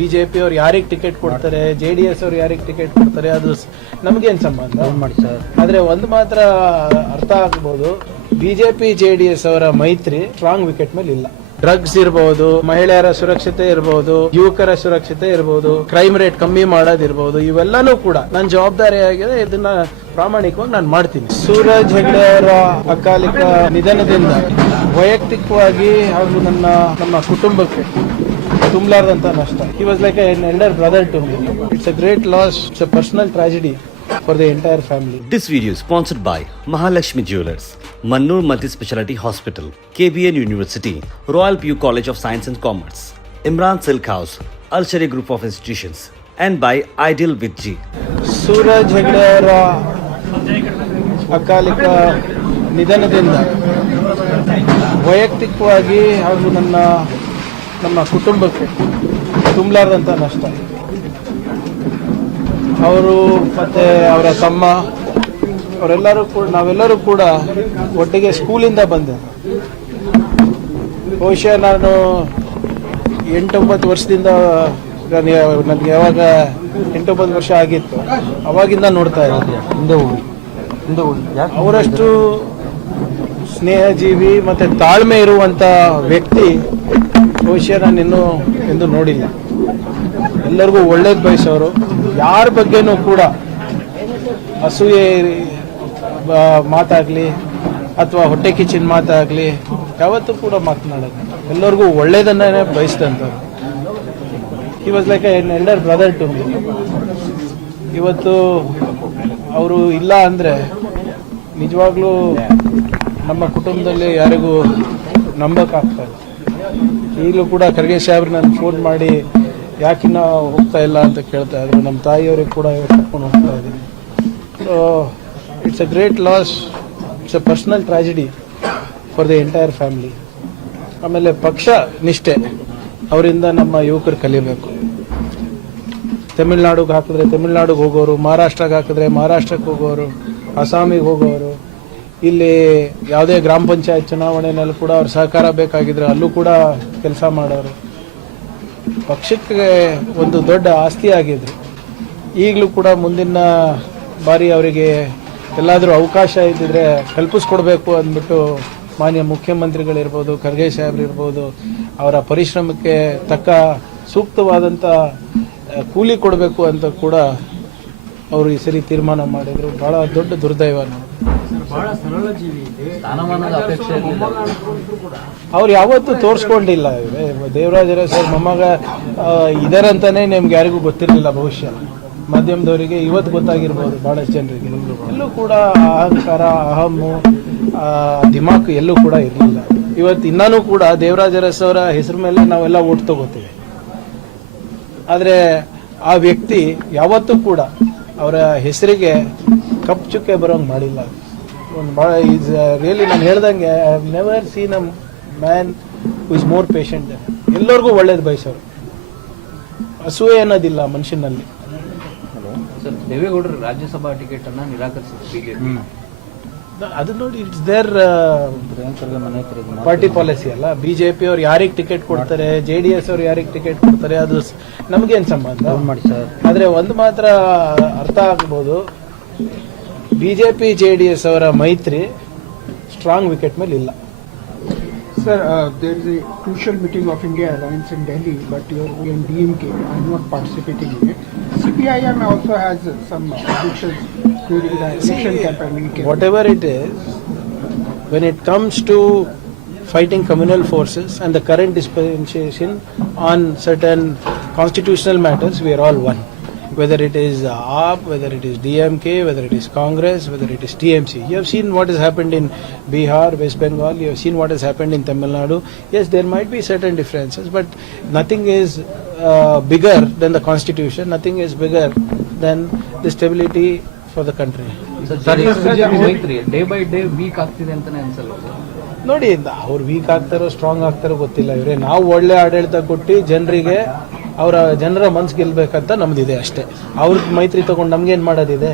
BJP ಅವ್ರು ಯಾರಿಗೆ ticket ಕೊಡ್ತಾರೆ, ಜೆಡಿಎಸ್ ಅವ್ರು ಯಾರಿಗೆ ಟಿಕೆಟ್ ಕೊಡ್ತಾರೆ, ಅದು ನಮಗೇನು ಸಂಬಂಧ ಮಾಡಿ ಸರ್. ಆದ್ರೆ ಒಂದು ಮಾತ್ರ ಅರ್ಥ ಆಗ್ಬೋದು, ಬಿಜೆಪಿ ಜೆಡಿಎಸ್ ಅವರ ಮೈತ್ರಿ ಸ್ಟ್ರಾಂಗ್ ವಿಕೆಟ್ ಮೇಲೆ ಇಲ್ಲ. ಡ್ರಗ್ಸ್ ಇರಬಹುದು, ಮಹಿಳೆಯರ ಸುರಕ್ಷತೆ ಇರಬಹುದು, ಯುವಕರ ಸುರಕ್ಷತೆ ಇರಬಹುದು, ಕ್ರೈಮ್ ರೇಟ್ ಕಮ್ಮಿ ಮಾಡೋದಿರಬಹುದು, ಇವೆಲ್ಲಾನು ಕೂಡ ನನ್ನ ಜವಾಬ್ದಾರಿ ಆಗಿದೆ. ಇದನ್ನ ಪ್ರಾಮಾಣಿಕವಾಗಿ ನಾನು ಮಾಡ್ತೀನಿ. ಸೂರಜ್ ಹೆಗ್ಡೆ ಅವರ ಅಕಾಲಿಕ ನಿಧನದಿಂದ ವೈಯಕ್ತಿಕವಾಗಿ ಹಾಗೂ ನಮ್ಮ ಕುಟುಂಬಕ್ಕೆ ತುಂಬಲಾರದಂತ ನಷ್ಟ. He was like an elder brother to me. It's a great loss. It's a personal tragedy for the entire family. This video is sponsored by Mahalakshmi Jewelers, Mannur Multi-Speciality Hospital, KBN University, Royal PU College of Science and Commerce, Imran Silk House, Al-Shari Group of Institutions, and by Ideal with G. Suraj Hegde ಅವರ ಅಕಾಲಿಕ ನಿಧನದಿಂದ ವೈಯಕ್ತಿಕವಾಗಿ ಹಾಗೂ ನಮ್ಮ ಕುಟುಂಬಕ್ಕೆ ತುಂಬಲಾರದಂತ ನಷ್ಟ. ಅವರು ಮತ್ತೆ ಅವರ ತಮ್ಮ ನಾವೆಲ್ಲರೂ ಕೂಡ ಒಟ್ಟಿಗೆ ಸ್ಕೂಲಿಂದ ಬಂದೆ. ಬಹುಶಃ ನಾನು 8-9 ವರ್ಷದಿಂದ, ನನಗೆ ಯಾವಾಗ 8-9 ವರ್ಷ ಆಗಿತ್ತು ಅವಾಗಿಂದ ನೋಡ್ತಾ ಇದ್ದೆ. ಅವರಷ್ಟು ಸ್ನೇಹಜೀವಿ ಮತ್ತೆ ತಾಳ್ಮೆ ಇರುವಂತ ವ್ಯಕ್ತಿ ಬಹುಶಃ ನಾನು ಎಂದು ನೋಡಿಲ್ಲ. ಎಲ್ಲರಿಗೂ ಒಳ್ಳೇದು ಬಯಸೋರು, ಯಾರ ಬಗ್ಗೆನೂ ಕೂಡ ಅಸೂಯೆ ಮಾತಾಗ್ಲಿ ಅಥವಾ ಹೊಟ್ಟೆ ಕಿಚ್ಚಿನ ಮಾತಾಗ್ಲಿ ಯಾವತ್ತೂ ಕೂಡ ಮಾತನಾಡೋದು, ಎಲ್ಲರಿಗೂ ಒಳ್ಳೇದನ್ನೇ ಬಯಸಿದಂಥವ್ರು. He was like an elder brother to me. ಇವತ್ತು ಅವರು ಇಲ್ಲ ಅಂದರೆ ನಿಜವಾಗ್ಲೂ ನಮ್ಮ ಕುಟುಂಬದಲ್ಲಿ ಯಾರಿಗೂ ನಂಬಕ್ಕಾಗ್ತದೆ. ಈಗಲೂ ಕೂಡ ಖರ್ಗೆ ಸಾಹೇಬ್ರು ನಾನು ಫೋನ್ ಮಾಡಿ ಯಾಕಿನ್ನ ಹೋಗ್ತಾ ಇಲ್ಲ ಅಂತ ಕೇಳ್ತಾ ಇದ್ರು. ನಮ್ಮ ತಾಯಿಯವ್ರಿಗೆ ಕೂಡ ಕರ್ಕೊಂಡು ಹೋಗ್ತಾ ಇದ್ದೀನಿ. So it's a great loss. It's a personal tragedy for the entire family. ಆಮೇಲೆ ಪಕ್ಷ ನಿಷ್ಠೆ ಅವರಿಂದ ನಮ್ಮ ಯುವಕರು ಕಲಿಬೇಕು. ತಮಿಳ್ನಾಡಿಗೆ ಹಾಕಿದ್ರೆ ತಮಿಳ್ನಾಡಿಗೆ ಹೋಗೋರು, ಮಹಾರಾಷ್ಟ್ರಕ್ಕೆ ಹಾಕಿದ್ರೆ ಮಹಾರಾಷ್ಟ್ರಕ್ಕೆ ಹೋಗೋರು, ಅಸ್ಸಾಮಿಗೆ ಹೋಗೋರು, ಇಲ್ಲಿ ಯಾವುದೇ ಗ್ರಾಮ ಪಂಚಾಯತ್ ಚುನಾವಣೆಯಲ್ಲಿ ಕೂಡ ಅವ್ರ ಸಹಕಾರ ಬೇಕಾಗಿದ್ರೆ ಅಲ್ಲೂ ಕೂಡ ಕೆಲಸ ಮಾಡೋರು. ಪಕ್ಷಕ್ಕೆ ಒಂದು ದೊಡ್ಡ ಆಸ್ತಿ ಆಗಿದ್ರು. ಈಗಲೂ ಕೂಡ ಮುಂದಿನ ಬಾರಿ ಅವರಿಗೆ ಎಲ್ಲಾದರೂ ಅವಕಾಶ ಇದ್ದಿದ್ರೆ ಕಲ್ಪಿಸ್ಕೊಡ್ಬೇಕು ಅಂದ್ಬಿಟ್ಟು ಮಾನ್ಯ ಮುಖ್ಯಮಂತ್ರಿಗಳಿರ್ಬೋದು, ಖರ್ಗೆ ಸಾಹೇಬ್ರಿರ್ಬೋದು, ಅವರ ಪರಿಶ್ರಮಕ್ಕೆ ತಕ್ಕ ಸೂಕ್ತವಾದಂಥ ಕೂಲಿ ಕೊಡಬೇಕು ಅಂತ ಕೂಡ ಅವರು ಈ ಸರಿ ತೀರ್ಮಾನ ಮಾಡಿದ್ರು. ಬಹಳ ದೊಡ್ಡ ದುರ್ದೈವ. ಅವ್ರು ಯಾವತ್ತೂ ತೋರಿಸ್ಕೊಂಡಿಲ್ಲ. ದೇವರಾಜ ಅರಸು ಅವ್ರ ಮೊಮ್ಮಗ ಇದರಂತಾನೆ ನಿಮ್ಗೆ ಯಾರಿಗೂ ಗೊತ್ತಿರಲಿಲ್ಲ. ಬಹುಶಃ ಮಾಧ್ಯಮದವರಿಗೆ ಇವತ್ತು ಗೊತ್ತಾಗಿರ್ಬೋದು ಬಹಳಷ್ಟು ಜನರಿಗೆ. ಎಲ್ಲೂ ಕೂಡ ಅಹಂಕಾರ, ಅಹಮ್ಮು, ದಿಮಾಕ್ ಎಲ್ಲೂ ಕೂಡ ಇರಲಿಲ್ಲ. ಇವತ್ತು ಇನ್ನೂ ಕೂಡ ದೇವರಾಜ ಅರಸು ಅವರ ಹೆಸರು ಮೇಲೆ ನಾವೆಲ್ಲ ಓಟ್ ತಗೋತೀವಿ. ಆದರೆ ಆ ವ್ಯಕ್ತಿ ಯಾವತ್ತೂ ಕೂಡ ಅವರ ಹೆಸರಿಗೆ ಕಪ್ಪು ಚುಕ್ಕೆ ಬರೋಂಗೆ ಮಾಡಿಲ್ಲ. ಒಂದು ಭಾಳ ಈಸ್ ರಿಯಲಿ ನಾನು ಹೇಳ್ದಂಗೆ I have never seen a man who is more patient. ಎಲ್ಲರಿಗೂ ಒಳ್ಳೇದು ಬಯಸೋರು, ಅಸೂಯೆ ಅನ್ನೋದಿಲ್ಲ ಮನುಷ್ಯನಲ್ಲಿ. ಸರ್, ದೇವೇಗೌಡರು ರಾಜ್ಯಸಭಾ ಟಿಕೆಟ್ ಅನ್ನ ನಿರಾಕರಿಸಿದ್ರು ಬಿಜೆಪಿ. ಅದು ನೋಡಿ, ಇಟ್ಸ್ ದೇರ್ ಪಾರ್ಟಿ ಪಾಲಿಸಿ ಅಲ್ಲ. ಬಿಜೆಪಿ ಅವ್ರು ಯಾರಿಗೆ ಟಿಕೆಟ್ ಕೊಡ್ತಾರೆ, ಜೆಡಿಎಸ್ ಅವ್ರು ಯಾರಿಗೆ ಟಿಕೆಟ್ ಕೊಡ್ತಾರೆ, ಅದು ನಮಗೇನು ಸಂಬಂಧ ಮಾಡಿ ಸರ್. ಆದ್ರೆ ಒಂದು ಮಾತ್ರ ಅರ್ಥ ಆಗ್ಬೋದು, ಬಿಜೆಪಿ ಜೆಡಿಎಸ್ ಅವರ ಮೈತ್ರಿ ಸ್ಟ್ರಾಂಗ್ ವಿಕೆಟ್ ಮೇಲೆ ಇಲ್ಲ. Sir, there is a crucial meeting of India Alliance in Delhi, but your own DMK are not participating in it. CPIM also has some objections during the election campaign. Whatever it is, when it comes to fighting communal forces and the current dispensation on certain constitutional matters, we are all one. Whether it is AAP, whether it is DMK, whether it is Congress, whether it is TMC. You have seen what has happened in Bihar, West Bengal. You have seen what has happened in Tamil Nadu. Yes, there might be certain differences, but nothing is bigger than the constitution. Nothing is bigger than the stability for the country. ಮೈತ್ರಿ day by day weak ಆಗ್ತಿದೆ ಅಂತಾನೆ ಅನ್ಸಲ್ಲ? ನೋಡಿ, ಅವ್ರು weak ಆಗ್ತಾರೋ strong ಆಗ್ತಾರೋ ಗೊತ್ತಿಲ್ಲ. ಇವರೇ ನಾವು ಒಳ್ಳೆ ಆಡಳಿತ ಕೊಟ್ಟು ಜನರ ಮನ್ಸು ಗೆಲ್ಬೇಕಂತ ನಮ್ದಿದೆ ಅಷ್ಟೇ. ಅವ್ರ ಮೈತ್ರಿ ತಗೊಂಡು ನಮ್ಗೇನ್ ಮಾಡೋದಿದೆ?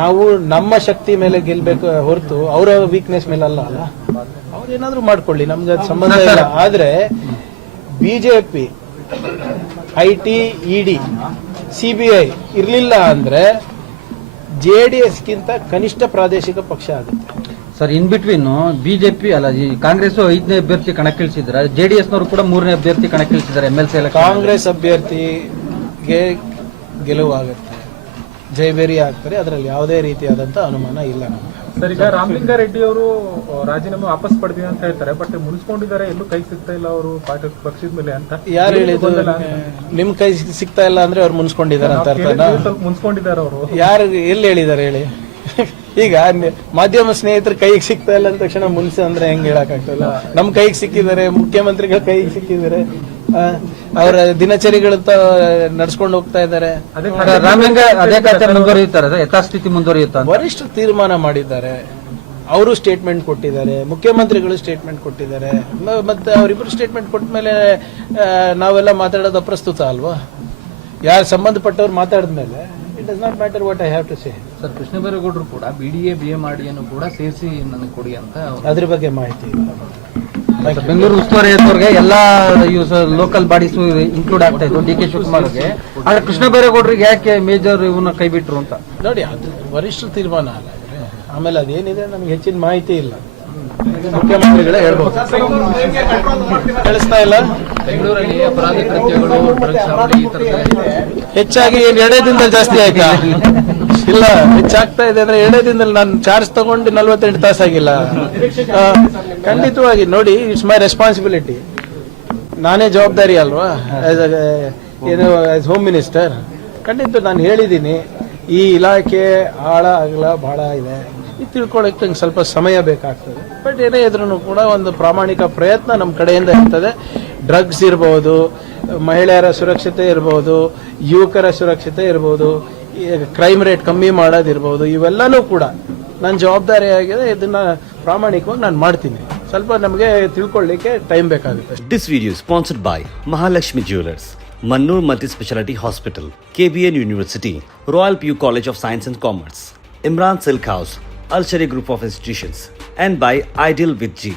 ನಾವು ನಮ್ಮ ಶಕ್ತಿ ಮೇಲೆ ಗೆಲ್ಬೇಕು ಹೊರತು ಅವರ ವೀಕ್ನೆಸ್ ಮೇಲೆ ಅಲ್ಲ. ಅವ್ರೇನಾದ್ರೂ ಮಾಡ್ಕೊಳ್ಳಿ, ನಮ್ಗೆ ಅದು ಸಂಬಂಧ ಇಲ್ಲ. ಆದ್ರೆ ಬಿಜೆಪಿ IT, ED, CBI ಇರಲಿಲ್ಲ ಅಂದರೆ JDSಗಿಂತ ಕನಿಷ್ಠ ಪ್ರಾದೇಶಿಕ ಪಕ್ಷ ಆಗುತ್ತೆ. ಸರ್ ಇನ್ ಬಿಟ್ವೀನ್ ಬಿಜೆಪಿ ಅಲ್ಲ ಕಾಂಗ್ರೆಸ್ 5ನೇ ಅಭ್ಯರ್ಥಿ ಕಣಕ್ಕಿಳಿಸಿದ್ರೆ JDSನವರು ಕೂಡ 3ನೇ ಅಭ್ಯರ್ಥಿ ಕಣಕ್ಕಿಳಿಸಿದ್ದಾರೆ MLC ಎಲೆಕ್ಷನ್. ಕಾಂಗ್ರೆಸ್ ಅಭ್ಯರ್ಥಿಗೆ ಗೆಲುವಾಗುತ್ತೆ, ಜಯಬೇರಿ ಆಗ್ತಾರೆ, ಅದರಲ್ಲಿ ಯಾವುದೇ ರೀತಿಯಾದಂಥ ಅನುಮಾನ ಇಲ್ಲ ನಮಗೆ. ಸರ್ ಈಗ ರಾಮಲಿಂಗಾರೆಡ್ಡಿ ಅವರು ರಾಜೀನಾಮೆ ವಾಪಸ್ ಪಡೆದಿದೆ ಅಂತ ಹೇಳ್ತಾರೆ, ಬಟ್ ಮುನ್ಸ್ಕೊಂಡಿದ್ದಾರೆ, ಎಲ್ಲೂ ಕೈ ಸಿಗ್ತಾ ಇಲ್ಲ ಅವರು ಪಕ್ಷದ ಮೇಲೆ ಅಂತ. ಯಾರು ಹೇಳಿದ್ರು ನಿಮ್ ಕೈ ಸಿಗ್ತಾ ಇಲ್ಲ ಅಂದ್ರೆ ಅವ್ರು ಮುನ್ಸ್ಕೊಂಡಿದ್ದಾರೆ ಅಂತ ಅರ್ಥನಾ? ಸ್ವಲ್ಪ ಮುನ್ಸ್ಕೊಂಡಿದ್ದಾರೆ ಅವರು. ಯಾರು ಎಲ್ಲಿ ಹೇಳಿದ್ದಾರೆ ಹೇಳಿ? ಈಗ ಮಾಧ್ಯಮ ಸ್ನೇಹಿತರು ಕೈಗೆ ಸಿಗ್ತಾ ಇಲ್ಲ ಅಂದ ತಕ್ಷಣ ಮುನ್ಸೆ ಅಂದ್ರೆ ಹೆಂಗ್ ಹೇಳಕ್ಕಾಗ್ತಲ್ಲ? ನಮ್ ಕೈಗೆ ಸಿಕ್ಕಿದ್ದಾರೆ, ಮುಖ್ಯಮಂತ್ರಿಗಳ ಕೈಗೆ ಸಿಕ್ಕಿದ್ದಾರೆ, ಅವರ ದಿನಚರಿಗಳು ನಡ್ಸ್ಕೊಂಡು ಹೋಗ್ತಾ ಇದ್ದಾರೆ. ರಾಮಲಿಂಗ ಅದೇ ಖಾತೆ ಮುಂದುವರಿಯುತ್ತಾರೆ, ಯಥಾಸ್ಥಿತಿ ಮುಂದುವರಿಯುತ್ತಾರೆ. ವರಿಷ್ಠರು ತೀರ್ಮಾನ ಮಾಡಿದ್ದಾರೆ, ಅವರು ಸ್ಟೇಟ್ಮೆಂಟ್ ಕೊಟ್ಟಿದ್ದಾರೆ, ಮುಖ್ಯಮಂತ್ರಿಗಳು ಸ್ಟೇಟ್ಮೆಂಟ್ ಕೊಟ್ಟಿದ್ದಾರೆ. ಮತ್ತೆ ಅವರಿಬ್ಬರು ಸ್ಟೇಟ್ಮೆಂಟ್ ಕೊಟ್ಟ ಮೇಲೆ ನಾವೆಲ್ಲ ಮಾತಾಡೋದು ಅಪ್ರಸ್ತುತ ಅಲ್ವಾ? ಯಾರು ಸಂಬಂಧಪಟ್ಟವ್ರು ಮಾತಾಡಿದ್ಮೇಲೆ it does not matter what I have to say. Sir Krishna ಬೈರೇಗೌಡರು ಕೂಡ BDA BMRD ಅನ್ನು ಕೂಡ ಸೇರಿಸಿ ನನಗೆ ಕೊಡಿ ಅಂತ ಅದ್ರ ಬಗ್ಗೆ ಮಾಹಿತಿ ಇಲ್ಲ. ಬೆಂಗಳೂರು ಉಸ್ತುವಾರಿ ಅವ್ರಿಗೆ ಎಲ್ಲಾ ಲೋಕಲ್ ಬಾಡೀಸ್ ಇನ್ಕ್ಲೂಡ್ ಆಗ್ತಾ ಇದ್ರು DK ಶಿವಕುಮಾರ್ಗೆ. ಆದ್ರೆ ಕೃಷ್ಣ ಬೈರೇಗೌಡರಿಗೆ ಯಾಕೆ ಮೇಜರ್ ಇವನ್ನ ಕೈ ಬಿಟ್ರು ಅಂತ ನೋಡಿ, ಅದು ವರಿಷ್ಠರ ತೀರ್ಮಾನ ಅಲ್ಲ. ಆಮೇಲೆ ಅದೇನಿದೆ ನಮ್ಗೆ ಹೆಚ್ಚಿನ ಮಾಹಿತಿ ಇಲ್ಲ, ಮುಖ್ಯಮಂತ್ರಿಗಳೇ ಹೇಳ್ಬೋದು. ತಿಳಿಸ್ತಾ ಇಲ್ಲ. ಬೆಂಗಳೂರಲ್ಲಿ ಅಪರಾಧ ಕೃತ್ಯಗಳು, ಡ್ರಗ್ಸ್ ಹಾವಳಿ ಈ ತರದ ಹೆಚ್ಚಾಗಿ ಏನ್ 2 ದಿನದಲ್ಲಿ ಜಾಸ್ತಿ ಆಯ್ತಾ? ಇಲ್ಲ, ಹೆಚ್ಚಾಗ್ತಾ ಇದೆ ಅಂದ್ರೆ 2 ದಿನದಲ್ಲಿ ನಾನು ಚಾರ್ಜ್ ತಗೊಂಡು 48 ತಾಸಾಗಿಲ್ಲ. ಖಂಡಿತವಾಗಿ ನೋಡಿ, ಇಟ್ಸ್ ಮೈ ರೆಸ್ಪಾನ್ಸಿಬಿಲಿಟಿ. ನಾನೇ ಜವಾಬ್ದಾರಿ ಅಲ್ವಾ ಏನು ಆಸ್ ಹೋಮ್ ಮಿನಿಸ್ಟರ್. ಖಂಡಿತ ನಾನು ಹೇಳಿದ್ದೀನಿ, ಈ ಇಲಾಖೆ ಆಳ ಅಗಲ ಬಹಳ ಇದೆ, ಇದು ತಿಳ್ಕೊಳ್ಳೋಕೆ ನಂಗೆ ಸ್ವಲ್ಪ ಸಮಯ ಬೇಕಾಗ್ತದೆ. ಬಟ್ ಏನೇ ಇದ್ರೂ ಕೂಡ ಒಂದು ಪ್ರಾಮಾಣಿಕ ಪ್ರಯತ್ನ ನಮ್ಮ ಕಡೆಯಿಂದ ಇರ್ತದೆ. ಡ್ರಗ್ಸ್ ಇರ್ಬೋದು, ಮಹಿಳೆಯರ ಸುರಕ್ಷತೆ ಇರ್ಬೋದು, ಯುವಕರ ಸುರಕ್ಷತೆ ಇರ್ಬೋದು, ಕ್ರೈಮ್ ರೇಟ್ ಕಮ್ಮಿ ಮಾಡೋದಿರ್ಬೋದು, ಇವೆಲ್ಲನೂ ಕೂಡ ನನ್ನ ಜವಾಬ್ದಾರಿಯಾಗಿದೆ. ಇದನ್ನ ಪ್ರಾಮಾಣಿಕವಾಗಿ ನಾನು ಮಾಡ್ತೀನಿ. ಸ್ವಲ್ಪ ನಮಗೆ ತಿಳ್ಕೊಳ್ಳಿಕ್ಕೆ ಟೈಮ್ ಬೇಕಾಗುತ್ತೆ. This video is sponsored by Mahalakshmi Jewelers, Mannur Multi-Speciality Hospital, KBN University, Royal PU College of Science and Commerce, Imran Silk House, Al Sharia Group of Institutions, and by Ideal with G.